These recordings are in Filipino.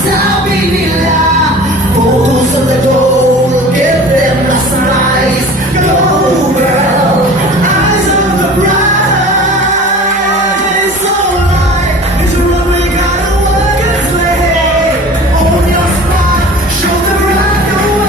Sabi nila, focus on the goal, give them a slice. Go girl, eyes on the prize. So life is a run, we gotta work and slay. Own your spot, show the right away.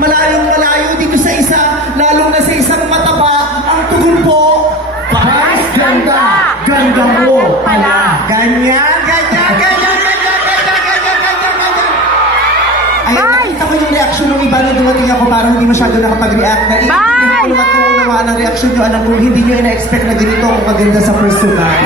Malayong-malayo dito sa isa, lalong na sa isang mataba, ang tugon po, Vice ganda, ganda mo pala. Ganyan. Ayun, nakita ko yung reaction ng iba na dumating ako, parang hindi masyado nakapag-react. Hindi ko matuunawaan ang reaction nyo, alam kung hindi nyo ina-expect na ganito ako maganda sa personal.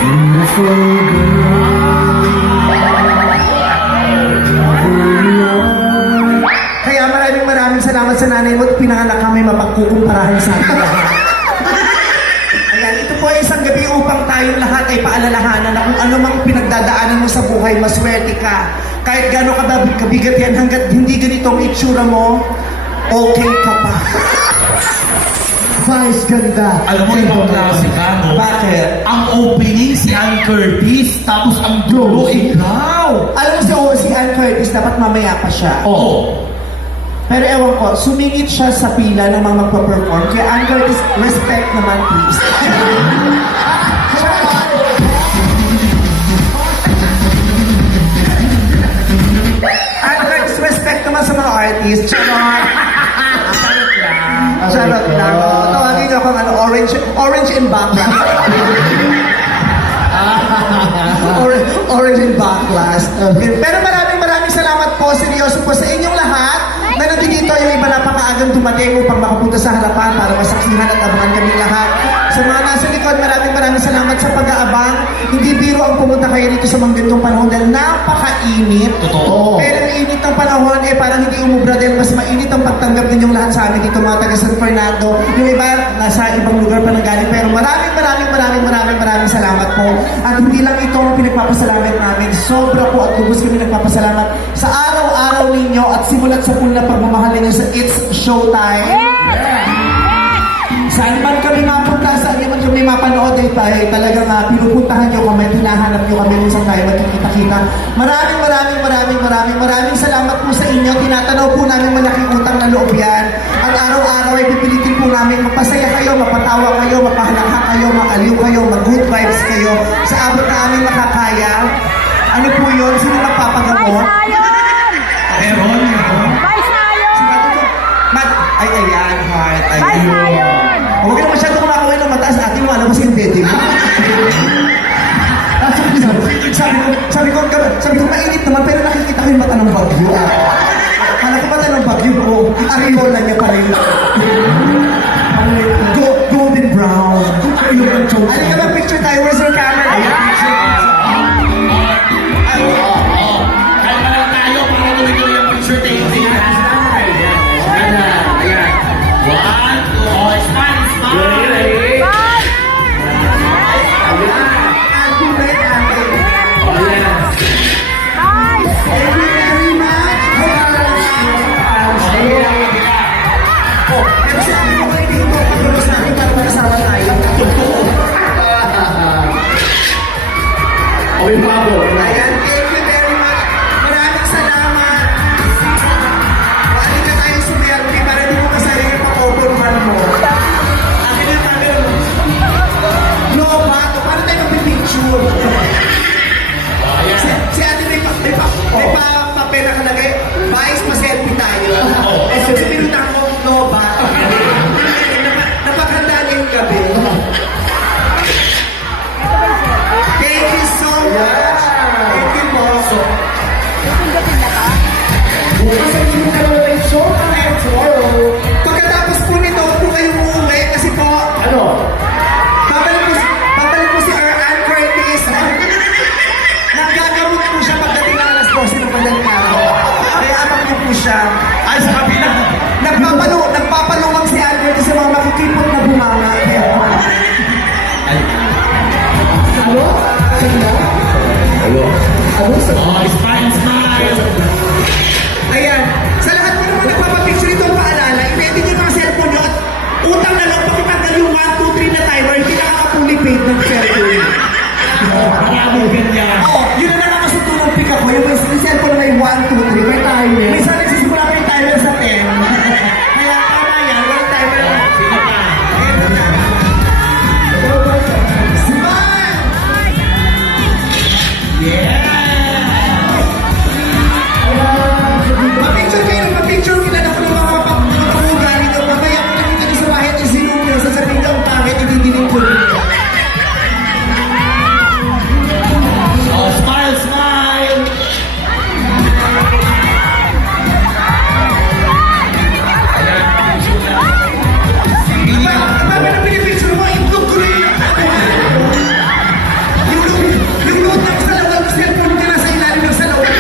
Kaya maraming salamat sa nanay mo at pinanganak kami mapagkukumparahan sa akin. Ayan, ito po ay isang gabi upang tayong lahat ay paalalahanan na kung ano mang pinagdadaanan mo sa buhay, maswerte ka. Kahit gano'n kabigat yan, hanggat hindi ganito ang itsura mo, okay ka pa. Vice ganda. Alam mo, ibang klase ka, no? Bakit? Ang opening si Ann Curtis, tapos ang dulo, ikaw. Alam mo si Ann Curtis, dapat mamaya pa siya. Oo. Pero ewan ko, sumingit siya sa pila ng mga magpa-perform. Kaya Ann Curtis, respect naman please. Ann Curtis, respect naman sa mga artists. Charot lang. Tawagin niyo akong orange in backlash. Orange in backlash. Pero maraming salamat po, seryoso po sa inyong lahat na nandito yung iba napakaagang dumating upang makapunta sa harapan para masaksihan at abangan kami lahat. Sa mga nasa likod, maraming salamat sa pag-aabang. Hindi biro ang pumunta kayo dito sa mga ganitong panahon dahil napakainit. Totoo. Pero ang init ng panahon, parang hindi umubra dahil mas mainit ang pagtanggap ninyong lahat sa amin dito mga taga San Fernando. Yung iba, nasa ibang lugar pa nanggaling. Pero maraming salamat po. At hindi lang ito ang pinagpapasalamat namin. Sobra po at lubos kami nagpapasalamat sa araw-araw ninyo at simulat sa pula pagmamahal ninyo sa It's Showtime. Saan man kami mapunta, saan man kami mapanood, talagang pinupuntahan nyo kami, hinahanap nyo kami kung saan tayo magkikita-kita. Maraming salamat po sa inyo. Tinatanaw po namin malaking utang na loob yan. At araw-araw ay pipilitin po namin mapasaya kayo, mapatawa kayo, mapahalakha kayo, makaliw kayo, mag-good vibes kayo. Sa abot na aming makakaya. Ano po yun? Sino magpapagamot? Meron. Ay, ayan, heart. Ayan. Huwag ka na masyado kumakawin ng mataas at yung alam mo sa dede mo. Sabi ko, mainit naman, pero nakikita ko yung mata ng bagyo. Kala ko mata ng bagyo, bro. Ariola niya pa rin. Golden brown. Ano ka ba, picture tayo? Where's your camera? prepaid ng cellphone. Maraming ganyan. Oo, yun na nakakasutulong pick ako. Yung cellphone may 1, 2, 3, may timer. Minsan nagsisimula pa yung timer sa 10. Kaya tama yan, walang timer. Sige pa. Smile! Yeah! Pa-picture kayo, pa-picture nila na kung mga pangugali nyo. Mamaya kung nakikita nyo sa bahay at isinong nyo, sasabihin nyo ang pangit, ididinig ko nyo. Oh, smile, smile! Paano pinipicture mo? Itlog ko rin. Yung load ng salawal ng cellphone ko nasa ilalim ng salawal.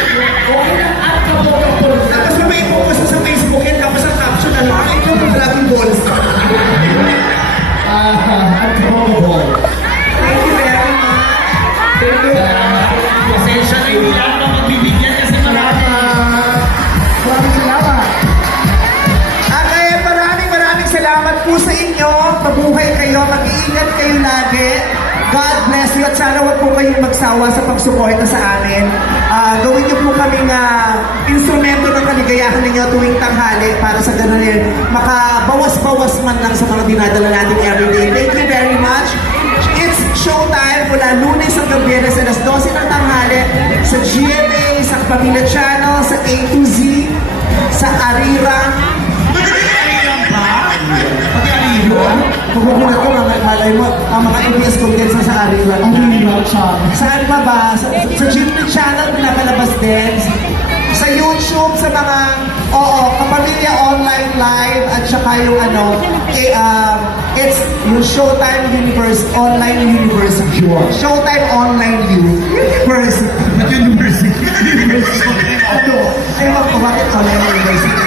Tapos may focus mo sa Facebook yan, tapos ang caption ano, ang itlog ng maraming balls. Unprobable. Thank you very much. Thank you. Pasensya na hindi lang ako magbibigyan kasi marami. Maraming salamat. Okay, maraming salamat po sa inyo. Mabuhay kayo, mag-iingat kayo lagi. God bless you at sana wag po kayong magsawa sa pagsuporta sa amin. Gawin niyo po kaming instrumento ng kaligayahan ninyo tuwing tanghali para sa ganun rin makabawas-bawas man lang sa mga dinadala natin everyday. Thank you very much. It's showtime mula Lunes hanggang Biyernes alas 12 ng tanghali sa GMA, sa Pamilya Channel, sa A to Z, sa Arira. Magugulat ko mga kalay mo, ang mga ABS contents na sa Arira. Saan pa ba? Sa GMA Channel, pinapalabas din. Sa YouTube, sa mga, Kapamilya Online Live, at saka yung it's yung Showtime Universe, Online University. Showtime Online University. University. Ewan ko bakit online university.